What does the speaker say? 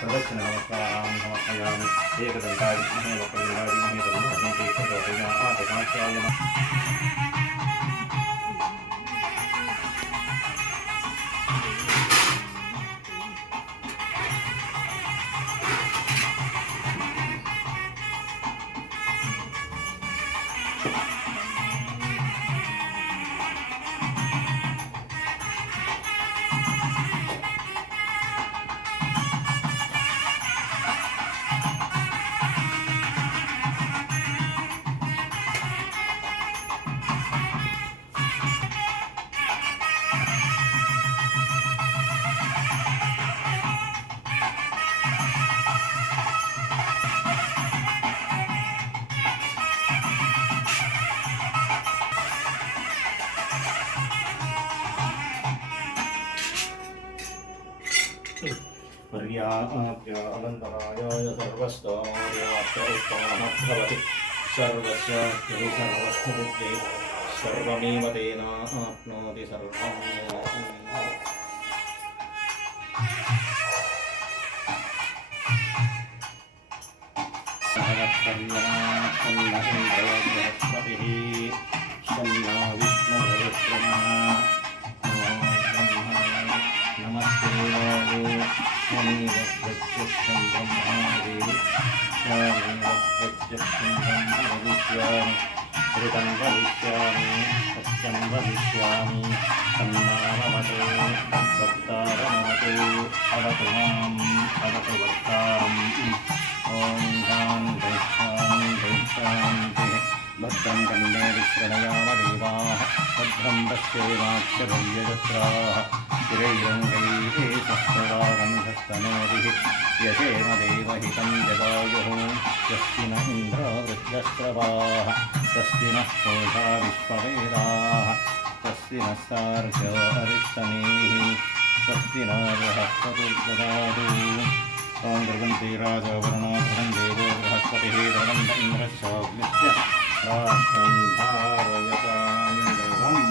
प्रदक्षिण नमस्कारान् समर्पयामि। एकदन्ताय विद्महे वक्रतुण्डाय धीमहि तन्नो दन्ति प्रचोदयात्। गणेशाय नमः। पर्याप्य अनन्तरायाय सर्वस्तोर्याप्य उत्तमः भवति। सर्वस्य सर्वस्थिते सर्वमेव तेन आप्नोति सर्वम्। बृहस्पतिः शन्नो विष्णुरुद्रमः नमस्ते मुनिवप्रत्यक्षं ब्रह्मादि स्वामिवप्रत्यक्षं ब्रह्मवदिष्यामि ऋतं वदिष्यामि सत्यं वदिष्यामि तन्मामवतु वक्तारमवतु अवतु माम् अवतु वक्तारम्। ॐ शान्तिः शान्तिः शान्तिः। भद्रं कन्ये विश्रणयामदेवाः भद्रं पश्येमाक्षभिर्यजत्राः स्थिरैरङ्गैः सस्तवागन्धस्तनोभिः यशेम देवहितं जगायुः। स्वस्ति न इन्द्रो वृद्धश्रवाः स्वस्ति नः पूषा विश्ववेदाः स्वस्ति नस्तार्क्ष्यो अरिष्टनेमिः स्वस्ति नो बृहस्पतिर्ददातु। ॐ द्रवन्ते राजो वरुणो ध्रुवं देवो बृहस्पतिः द्रवन्त इन्द्रश्चोग्निश्च राष्ट्रं धारयतान्द्रवम्।